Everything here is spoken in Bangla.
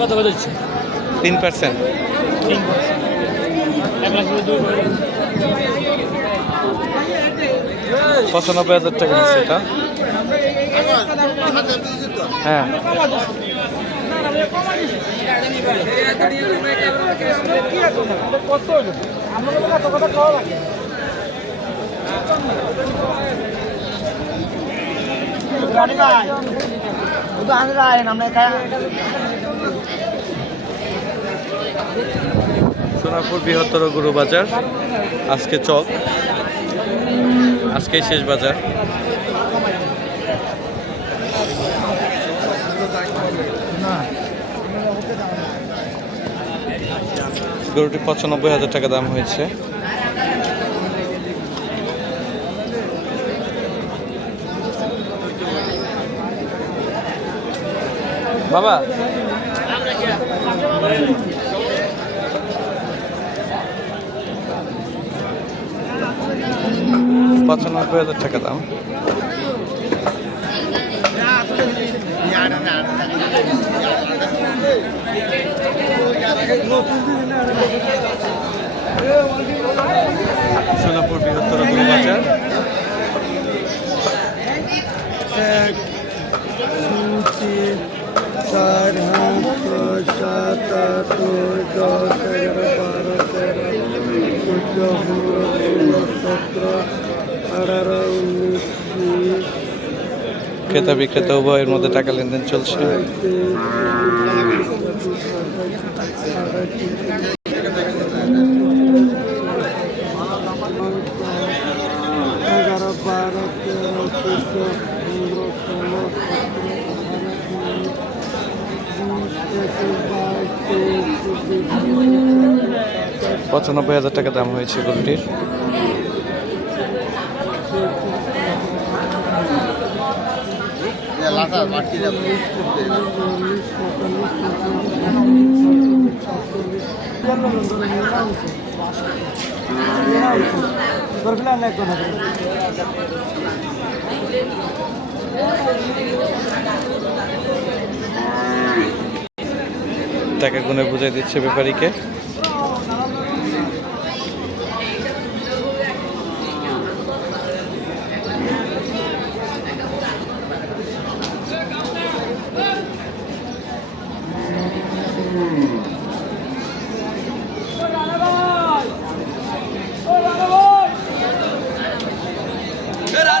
কত করে দিচ্ছে? 3%। 95,000 টাকা দিচ্ছে এটা। হ্যাঁ, সোনাপুর বৃহত্তর গরু বাজার, আজকে চক, আজকেই শেষ বাজার। গরুটি 95,000 টাকা দাম হয়েছে। বাবা 95,000 টাকা দাম। সোনাপুর বৃহত্তর গরু বাজার। এক, দুই, তিন, চার, পাঁচ, ছয়, সাত, আট, নয়, 10, 11, 12, 13, 14, 15, 16, 17, 18, 19, 20। ক্রেতা বিক্রেতা উভয়ের মধ্যে টাকা লেনদেন চলছে। পঁচানব্বই হাজার টাকা দাম হয়েছে গরুটির। টাকা গুনে বুঝাই দিচ্ছে ব্যাপারীকে। Rana!